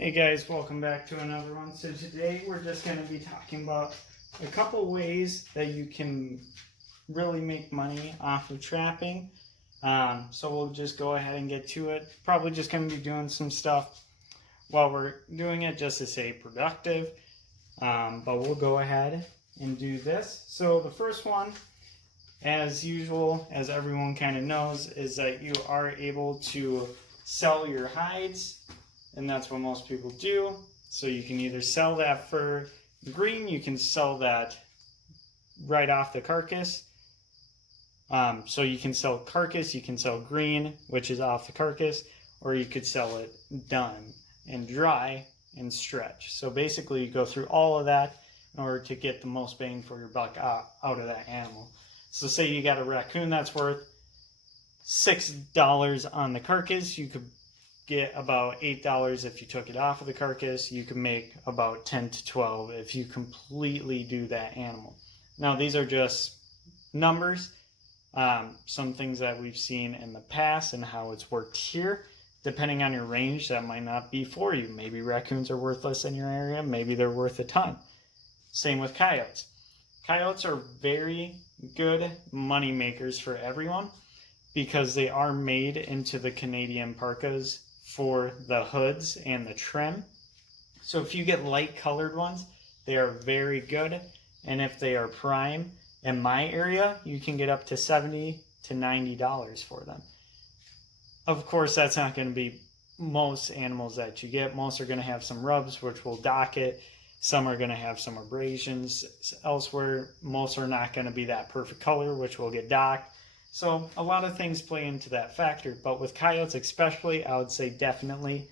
Hey guys, welcome back to another one. So today we're just going to be talking about a couple ways that you can really make money off of trapping. So we'll just go ahead and get to it. Probably just going to be doing some stuff while we're doing it just to stay productive. But we'll go ahead and do this. So the first one, as usual, as everyone kind of knows, is that you are able to sell your hides. And that's what most people do. So you can either sell that for green, you can sell that right off the carcass. So you can sell carcass, you can sell green, which is off the carcass, or you could sell it done and dry and stretch. So basically you go through all of that in order to get the most bang for your buck out of that animal. So say you got a raccoon that's worth $6 on the carcass, you could get about $8 if you took it off of the carcass. You can make about 10 to 12 if you completely do that animal. Now these are just numbers, some things that we've seen in the past and how it's worked here. Depending on your range, that might not be for you. Maybe raccoons are worthless in your area, maybe they're worth a ton. Same with coyotes. Coyotes are very good money makers for everyone because they are made into the Canadian parkas for the hoods and the trim. So if you get light colored ones, they are very good. And if they are prime, in my area, you can get up to $70 to $90 for them. Of course, that's not going to be most animals that you get. Most are going to have some rubs, which will dock it. Some are going to have some abrasions elsewhere. Most are not going to be that perfect color, which will get docked. So a lot of things play into that factor, but with coyotes especially, I would say definitely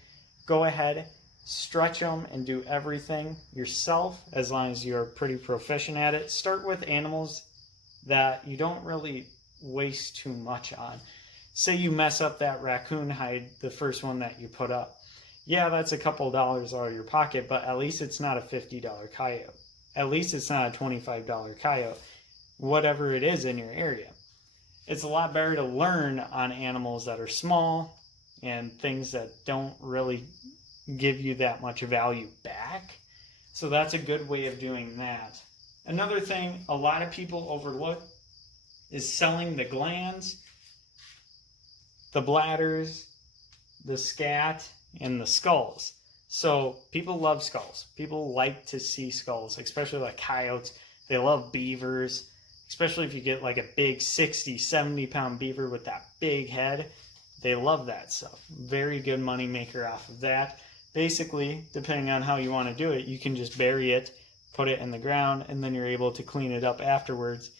go ahead, stretch them and do everything yourself as long as you're pretty proficient at it. Start with animals that you don't really waste too much on. Say you mess up that raccoon hide, the first one that you put up. Yeah, that's a couple dollars out of your pocket, but at least it's not a $50 coyote. At least it's not a $25 coyote, whatever it is in your area. It's a lot better to learn on animals that are small and things that don't really give you that much value back. So that's a good way of doing that. Another thing a lot of people overlook is selling the glands, the bladders, the scat, and the skulls. So people love skulls. People like to see skulls, especially like coyotes. They love beavers. Especially if you get like a big 60, 70 pound beaver with that big head. They love that stuff. Very good money maker off of that. Basically, depending on how you want to do it, you can just bury it, put it in the ground, and then you're able to clean it up afterwards.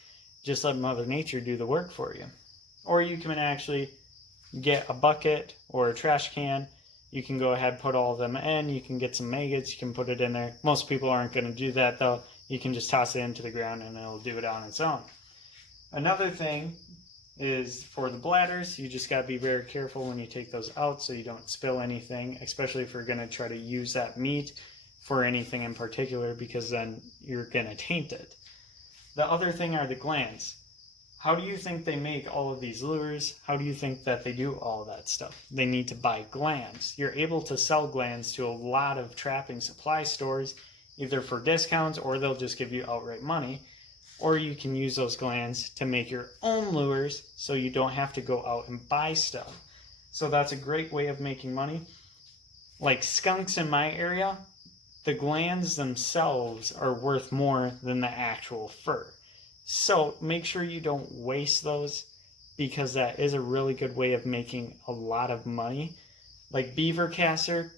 Just let Mother Nature do the work for you. Or you can actually get a bucket or a trash can. You can go ahead, put all of them in. You can get some maggots. You can put it in there. Most people aren't going to do that though. You can just toss it into the ground and it'll do it on its own. Another thing is for the bladders, you just got to be very careful when you take those out so you don't spill anything, especially if you're going to try to use that meat for anything in particular, because then you're going to taint it. The other thing are the glands. How do you think they make all of these lures? How do you think that they do all of that stuff? They need to buy glands. You're able to sell glands to a lot of trapping supply stores, either for discounts or they'll just give you outright money. Or you can use those glands to make your own lures so you don't have to go out and buy stuff. So that's a great way of making money. Like skunks in my area, the glands themselves are worth more than the actual fur. So make sure you don't waste those, because that is a really good way of making a lot of money. Like beaver caster,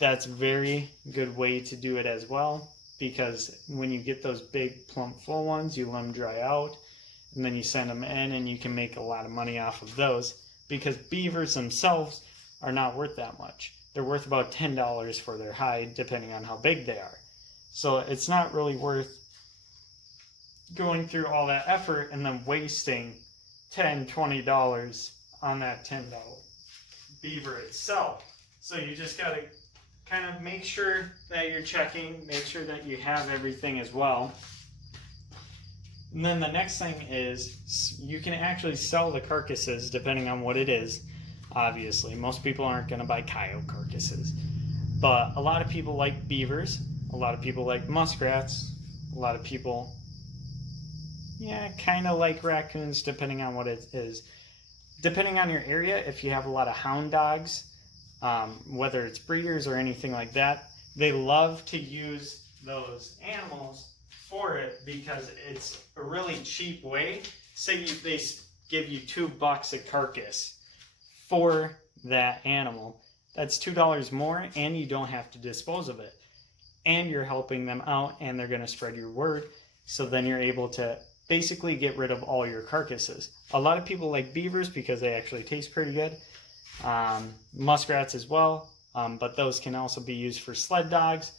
that's a very good way to do it as well, because when you get those big plump full ones, you let them dry out and then you send them in and you can make a lot of money off of those, because beavers themselves are not worth that much. They're worth about $10 for their hide, depending on how big they are. So it's not really worth going through all that effort and then wasting $10, $20 on that $10 beaver itself. So you just got to kind of make sure that you're checking, make sure that you have everything as well. And then the next thing is you can actually sell the carcasses depending on what it is. Obviously, most people aren't going to buy coyote carcasses. But a lot of people like beavers, a lot of people like muskrats, a lot of people, yeah, kind of like raccoons, depending on what it is. Depending on your area, if you have a lot of hound dogs, whether it's breeders or anything like that, they love to use those animals for it because it's a really cheap way. Say they give you $2 a carcass for that animal. That's $2 more, and you don't have to dispose of it. And you're helping them out, and they're going to spread your word. So then you're able to basically get rid of all your carcasses. A lot of people like beavers because they actually taste pretty good. Muskrats as well, but those can also be used for sled dogs.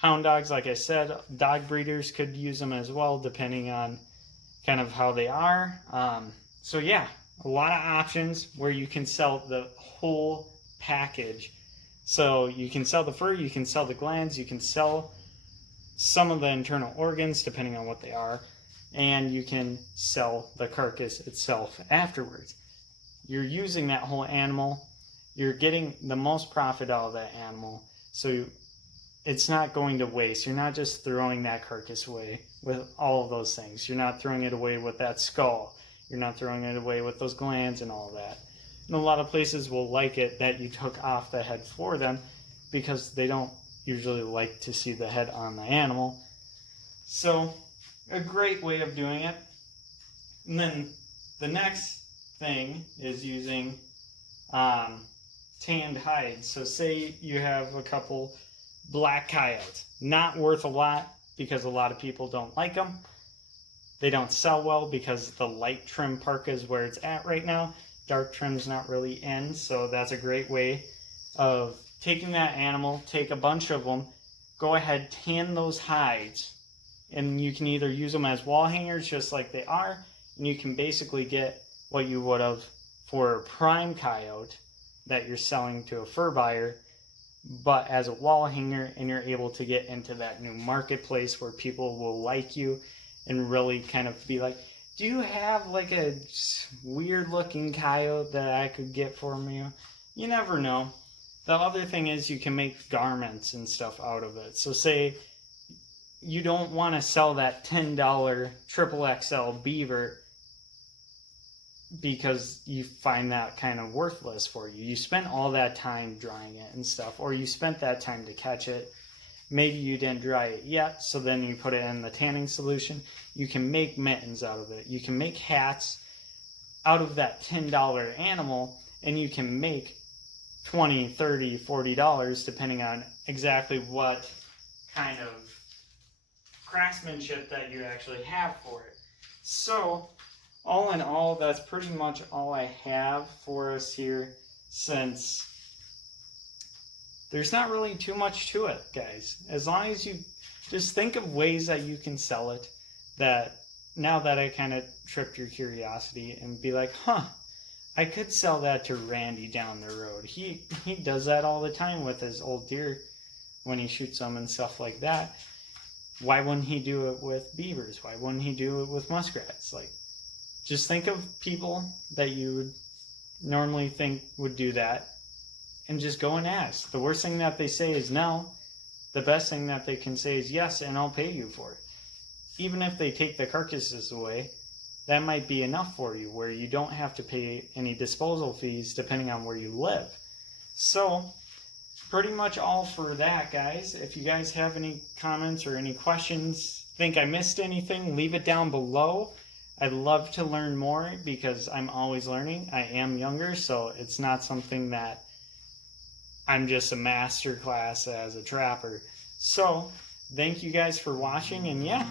Hound dogs, like I said, dog breeders could use them as well, depending on kind of how they are. So yeah, a lot of options where you can sell the whole package. So you can sell the fur, you can sell the glands, you can sell some of the internal organs, depending on what they are, and you can sell the carcass itself afterwards. You're using that whole animal, you're getting the most profit out of that animal, so it's not going to waste. You're not just throwing that carcass away with all of those things. You're not throwing it away with that skull. You're not throwing it away with those glands and all that. And a lot of places will like it that you took off the head for them because they don't usually like to see the head on the animal. So a great way of doing it. And then the next thing is using tanned hides. So say you have a couple black coyotes. Not worth a lot because a lot of people don't like them. They don't sell well because the light trim parka is where it's at right now. Dark trim's not really in, so that's a great way of taking that animal, take a bunch of them, go ahead, tan those hides, and you can either use them as wall hangers just like they are, and you can basically get what you would have for a prime coyote that you're selling to a fur buyer, but as a wall hanger, and you're able to get into that new marketplace where people will like you and really kind of be like, do you have like a weird looking coyote that I could get for you? You never know. The other thing is you can make garments and stuff out of it. So say you don't want to sell that $10 triple XL beaver because you find that kind of worthless for you. You spent all that time drying it and stuff, or you spent that time to catch it. Maybe you didn't dry it yet, so then you put it in the tanning solution. You can make mittens out of it. You can make hats out of that $10 animal, and you can make $20, $30, $40, depending on exactly what kind of craftsmanship that you actually have for it. So, all in all, that's pretty much all I have for us here, since there's not really too much to it, guys. As long as you just think of ways that you can sell it, that now that I kind of tripped your curiosity and be like, I could sell that to Randy down the road. He does that all the time with his old deer when he shoots them and stuff like that. Why wouldn't he do it with beavers? Why wouldn't he do it with muskrats? Like, just think of people that you would normally think would do that and just go and ask. The worst thing that they say is no. The best thing that they can say is yes, and I'll pay you for it. Even if they take the carcasses away, that might be enough for you, where you don't have to pay any disposal fees depending on where you live. So, pretty much all for that, guys. If you guys have any comments or any questions, think I missed anything, leave it down below. I'd love to learn more because I'm always learning. I am younger, so it's not something that I'm just a master class as a trapper. So, thank you guys for watching, and yeah.